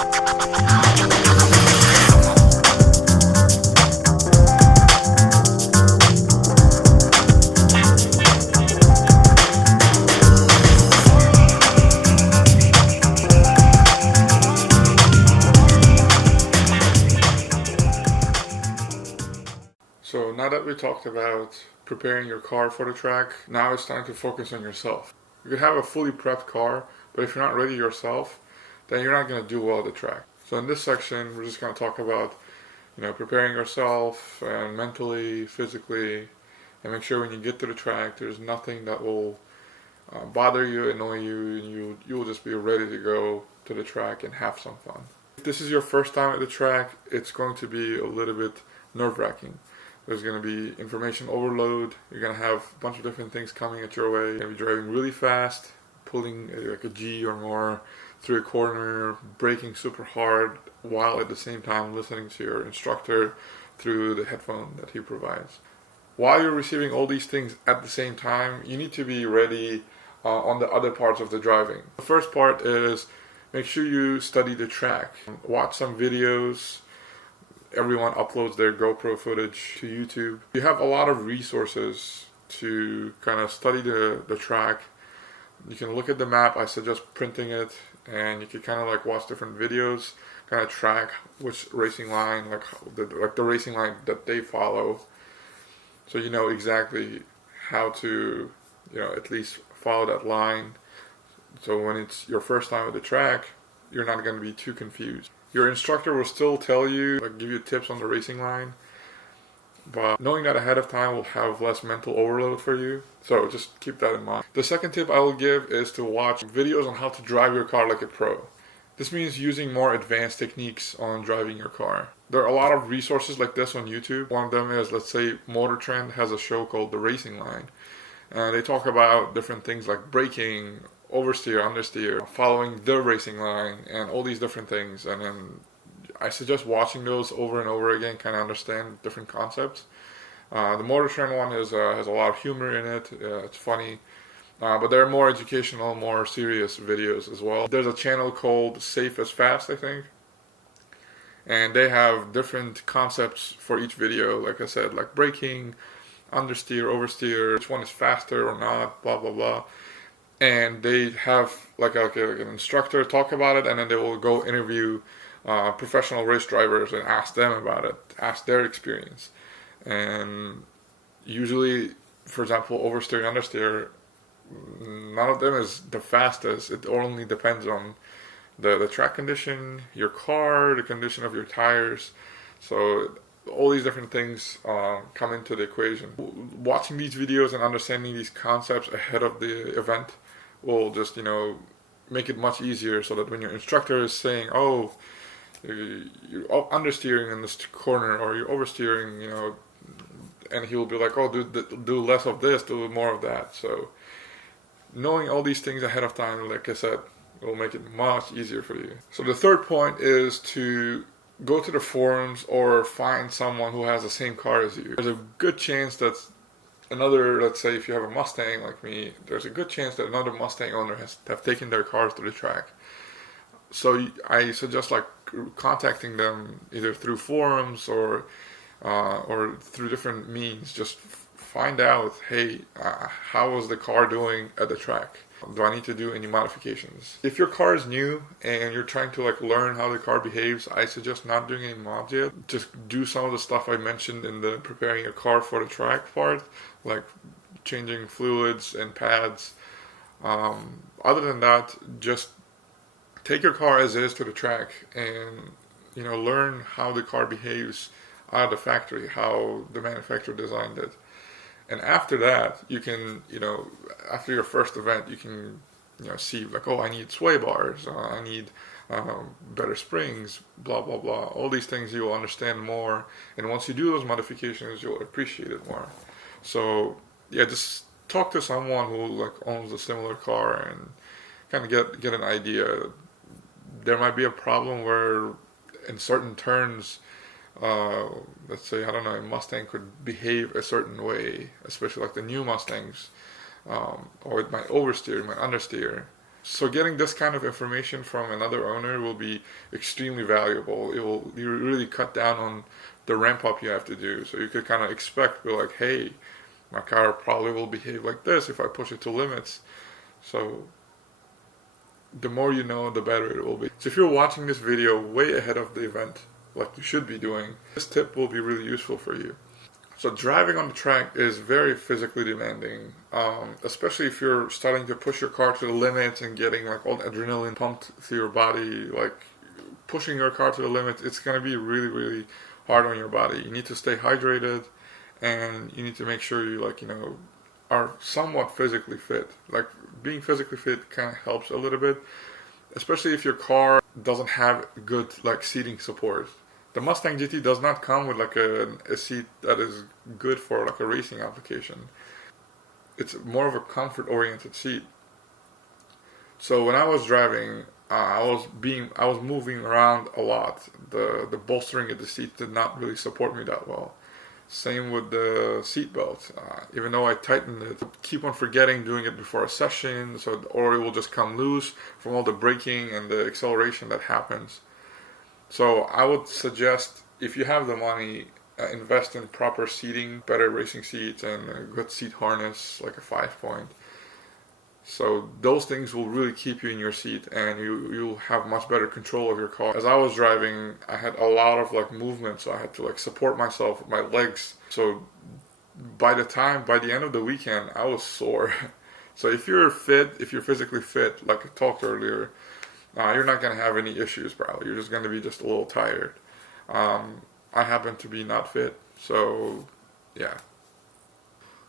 So now that we talked about preparing your car for the track, now it's time to focus on yourself. You could have a fully prepped car, but if you're not ready yourself, then you're not going to do well at the track. So in this section, we're just going to talk about, preparing yourself and mentally, physically, and make sure when you get to the track, there's nothing that will bother you, annoy you, and you will just be ready to go to the track and have some fun. If this is your first time at the track, it's going to be a little bit nerve-wracking. There's going to be information overload. You're going to have a bunch of different things coming at your way. You're going to be driving really fast, pulling like a G or more through a corner, braking super hard, while at the same time listening to your instructor through the headphone that he provides. While you're receiving all these things at the same time, you need to be ready on the other parts of the driving. The first part is make sure you study the track. Watch some videos. Everyone uploads their GoPro footage to YouTube. You have a lot of resources to kind of study the track. You can look at the map. I suggest printing it, and you can kind of like watch different videos, kind of track which racing line, like the racing line that they follow, so you know exactly how to, at least follow that line. So when it's your first time at the track, you're not going to be too confused. Your instructor will still tell you, give you tips on the racing line, but knowing that ahead of time will have less mental overload for you, so just keep that in mind. The second tip I will give is to watch videos on how to drive your car like a pro. This means using more advanced techniques on driving your car. There are a lot of resources like this on YouTube. One of them is, let's say, Motor Trend has a show called The Racing Line, and they talk about different things like braking, oversteer, understeer, following the racing line, and all these different things. And then I suggest watching those over and over again, kind of understand different concepts. The Motor Trend one has a lot of humor in it. It's funny, but there are more educational, more serious videos as well. There's a channel called Safe as Fast, I think, and they have different concepts for each video. Like I said, like braking, understeer, oversteer, which one is faster or not, blah blah blah. And they have like an instructor talk about it, and then they will go interview professional race drivers and ask them about it, ask their experience. And usually, for example, oversteer and understeer, none of them is the fastest. It only depends on the track condition, your car, the condition of your tires. So all these different things come into the equation. Watching these videos and understanding these concepts ahead of the event will just, make it much easier, so that when your instructor is saying, oh, you're understeering in this corner, or you're oversteering, and he will be like, oh, do less of this, do more of that. So knowing all these things ahead of time, like I said, will make it much easier for you. So the third point is to go to the forums or find someone who has the same car as you. There's a good chance that let's say if you have a Mustang like me, there's a good chance that another Mustang owner have taken their cars to the track. So I suggest contacting them either through forums or through different means. Just find out, hey, how was the car doing at the track? Do I need to do any modifications? If your car is new and you're trying to learn how the car behaves, I suggest not doing any mods yet. Just do some of the stuff I mentioned in the preparing your car for the track part, like changing fluids and pads. Other than that, just take your car as is to the track and learn how the car behaves out of the factory, how the manufacturer designed it. And after that, you can, after your first event, you can, see I need sway bars, I need better springs, blah, blah, blah. All these things you will understand more. And once you do those modifications, you'll appreciate it more. So, yeah, just talk to someone who owns a similar car and kind of get an idea. There might be a problem where in certain turns, let's say, I don't know, a Mustang could behave a certain way, especially the new Mustangs, or it might oversteer, it might understeer. So getting this kind of information from another owner will be extremely valuable. It will you really cut down on the ramp up you have to do. So you could kind of expect, be like, hey, my car probably will behave like this if I push it to limits. So the more you know, the better it will be. So if you're watching this video way ahead of the event, like you should be doing, this tip will be really useful for you. So driving on the track is very physically demanding, especially if you're starting to push your car to the limits and getting like all the adrenaline pumped through your body, like pushing your car to the limit. It's going to be really, really hard on your body. You need to stay hydrated, and you need to make sure you are somewhat physically fit. Like being physically fit kind of helps a little bit, especially if your car doesn't have good like seating support. The Mustang GT does not come with like a seat that is good for like a racing application. It's more of a comfort oriented seat. So when I was driving, I was moving around a lot. The bolstering of the seat did not really support me that well. Same with the seat belt. Even though I tightened it, I keep on forgetting doing it before a session, or it will just come loose from all the braking and the acceleration that happens. So I would suggest, if you have the money, invest in proper seating, better racing seats, and a good seat harness, like a 5-point. So those things will really keep you in your seat, and you'll have much better control of your car. As I was driving, I had a lot of like movement, so I had to like support myself with my legs. So by the end of the weekend, I was sore. So if you're physically fit, like I talked earlier, you're not going to have any issues probably. You're just going to be just a little tired. I happen to be not fit, so yeah.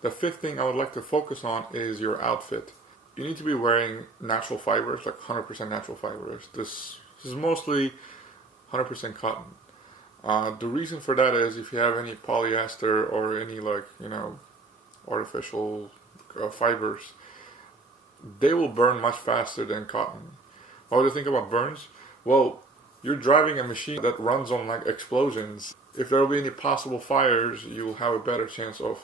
The fifth thing I would like to focus on is your outfit. You need to be wearing natural fibers, like 100% natural fibers. This is mostly 100% cotton. The reason for that is if you have any polyester or any artificial fibers, they will burn much faster than cotton. How do you think about burns? Well, you're driving a machine that runs on like explosions. If there will be any possible fires, you will have a better chance of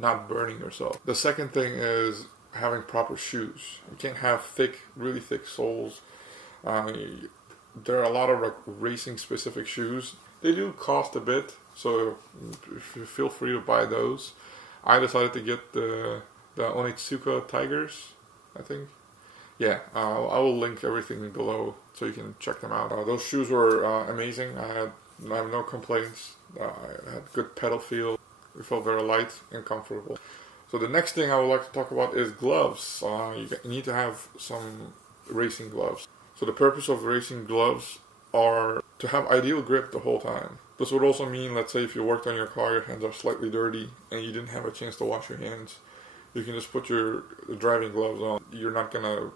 not burning yourself. The second thing is having proper shoes. You can't have really thick soles. There are a lot of like racing specific shoes. They do cost a bit, so feel free to buy those. I decided to get the Onitsuka Tigers, I think. Yeah, I will link everything below so you can check them out. Those shoes were amazing. I have no complaints. I had good pedal feel. It felt very light and comfortable. So the next thing I would like to talk about is gloves. You need to have some racing gloves. So the purpose of racing gloves are to have ideal grip the whole time. This would also mean, let's say if you worked on your car, your hands are slightly dirty and you didn't have a chance to wash your hands, you can just put your driving gloves on. You're not gonna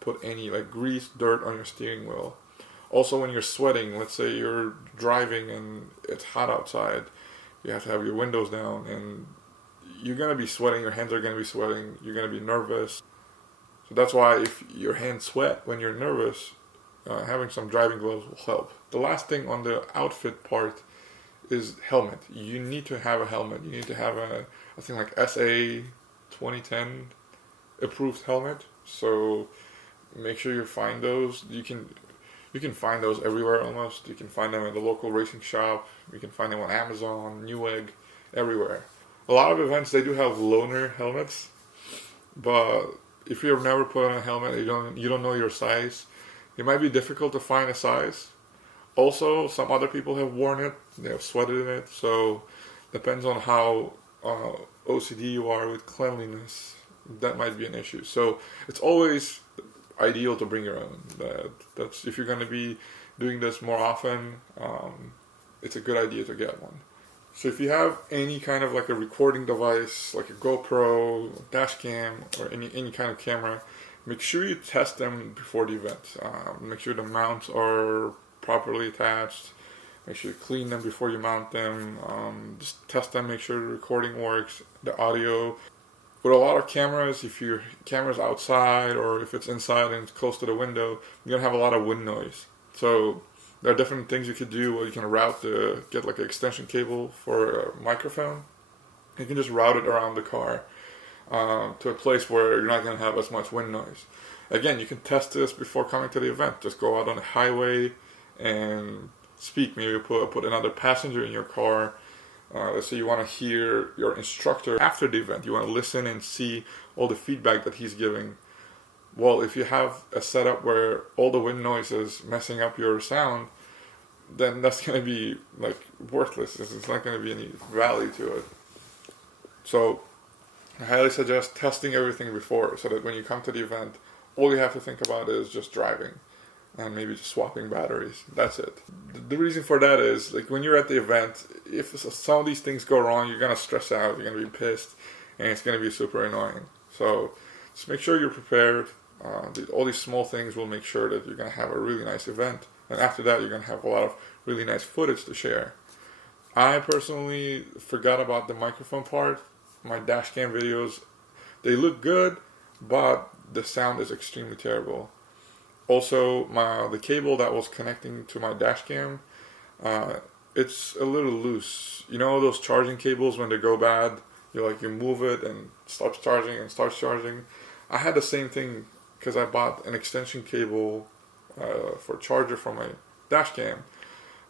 put any like grease, dirt on your steering wheel. Also, when you're sweating, let's say you're driving and it's hot outside, you have to have your windows down and you're going to be sweating, your hands are going to be sweating, you're going to be nervous. So that's why if your hands sweat when you're nervous, having some driving gloves will help. The last thing on the outfit part is helmet. You need to have a helmet. You need to have I think like SA 2010 approved helmet. So make sure you find those. You can find those everywhere almost. You can find them at the local racing shop. You can find them on Amazon, Newegg, everywhere. A lot of events, they do have loaner helmets, but if you've never put on a helmet, you don't know your size, it might be difficult to find a size. Also, some other people have worn it, they have sweated in it, so depends on how OCD you are with cleanliness. That might be an issue. So it's always ideal to bring your own. That's if you're going to be doing this more often, it's a good idea to get one. So if you have any kind of like a recording device, like a GoPro, dash cam, or any kind of camera, make sure you test them before the event. Make sure the mounts are properly attached. Make sure you clean them before you mount them. Just test them, make sure the recording works, the audio. With a lot of cameras, if your camera's outside or if it's inside and it's close to the window, you're going to have a lot of wind noise. So there are different things you could do where you can get like an extension cable for a microphone. You can just route it around the car. to a place where you're not going to have as much wind noise. Again, you can test this before coming to the event. Just go out on the highway and speak. Maybe put another passenger in your car. Let's say you want to hear your instructor after the event. You want to listen and see all the feedback that he's giving. Well, if you have a setup where all the wind noise is messing up your sound, then that's going to be like worthless. It's not going to be any value to it. So I highly suggest testing everything before, so that when you come to the event, all you have to think about is just driving and maybe just swapping batteries. That's it. The reason for that is, like, when you're at the event, if some of these things go wrong, you're going to stress out, you're going to be pissed, and it's going to be super annoying. So just make sure you're prepared. All these small things will make sure that you're going to have a really nice event. And after that, you're going to have a lot of really nice footage to share. I personally forgot about the microphone part. My dash cam videos, they look good, but the sound is extremely terrible. Also, the cable that was connecting to my dash cam, it's a little loose. You know those charging cables, when they go bad, you move it and stops charging and starts charging. I had the same thing because I bought an extension cable for a charger for my dash cam,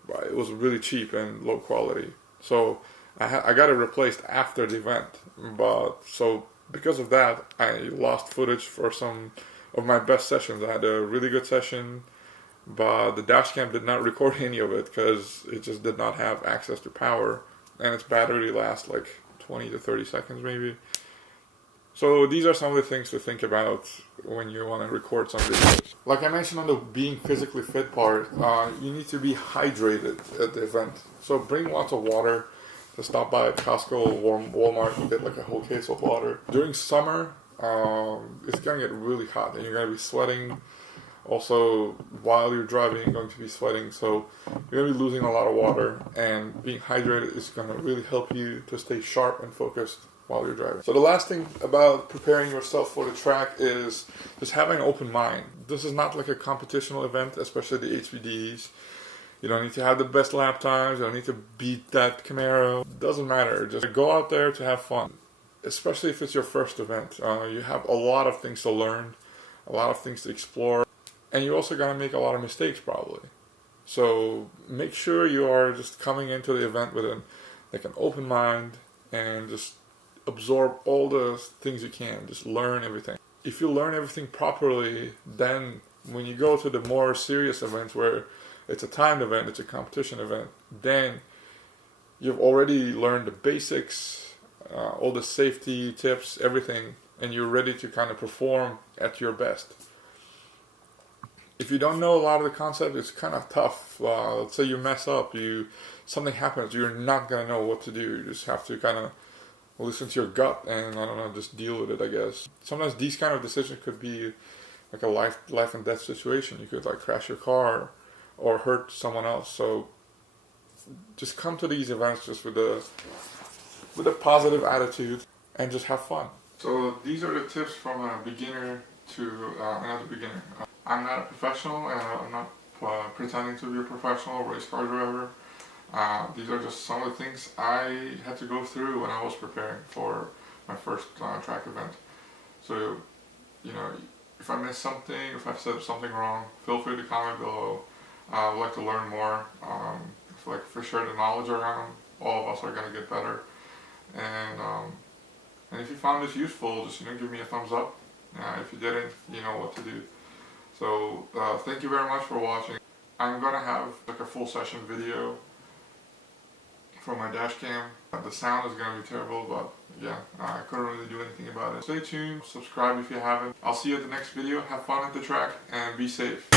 but it was really cheap and low quality. So I got it replaced after the event, so because of that, I lost footage for some of my best sessions. I had a really good session, but the dash cam did not record any of it because it just did not have access to power, and its battery lasts like 20 to 30 seconds maybe. So these are some of the things to think about when you want to record some videos. Like I mentioned on the being physically fit part, you need to be hydrated at the event. So bring lots of water. To stop by at Costco or Walmart and get like a whole case of water. During summer, it's going to get really hot and you're going to be sweating. Also, while you're driving, you're going to be sweating. So you're going to be losing a lot of water, and being hydrated is going to really help you to stay sharp and focused while you're driving. So the last thing about preparing yourself for the track is just having an open mind. This is not like a competitional event, especially the HPDs. You don't need to have the best lap times. You don't need to beat that Camaro. It doesn't matter. Just go out there to have fun. Especially if it's your first event. You have a lot of things to learn, a lot of things to explore, and you're also going to make a lot of mistakes probably. So make sure you are just coming into the event with an open mind and just absorb all the things you can. Just learn everything. If you learn everything properly, then when you go to the more serious events where it's a timed event, it's a competition event, then you've already learned the basics, all the safety tips, everything, and you're ready to kind of perform at your best. If you don't know a lot of the concept, it's kind of tough. Let's say you mess up, something happens, you're not going to know what to do. You just have to kind of listen to your gut and, I don't know, just deal with it, I guess. Sometimes these kind of decisions could be like a life and death situation. You could like crash your car or hurt someone else. So just come to these events just with a positive attitude and just have fun. So these are the tips from a beginner to another beginner. I'm not a professional, and I'm not pretending to be a professional race car driver. These are just some of the things I had to go through when I was preparing for my first track event. So, if I missed something, if I said something wrong, feel free to comment below. I would like to learn more. I feel like for sure the knowledge around, all of us are going to get better. And if you found this useful, just give me a thumbs up. If you didn't, you know what to do. So thank you very much for watching. I'm going to have like a full session video from my dash cam. The sound is going to be terrible, but yeah, I couldn't really do anything about it. Stay tuned, subscribe if you haven't. I'll see you at the next video. Have fun at the track and be safe.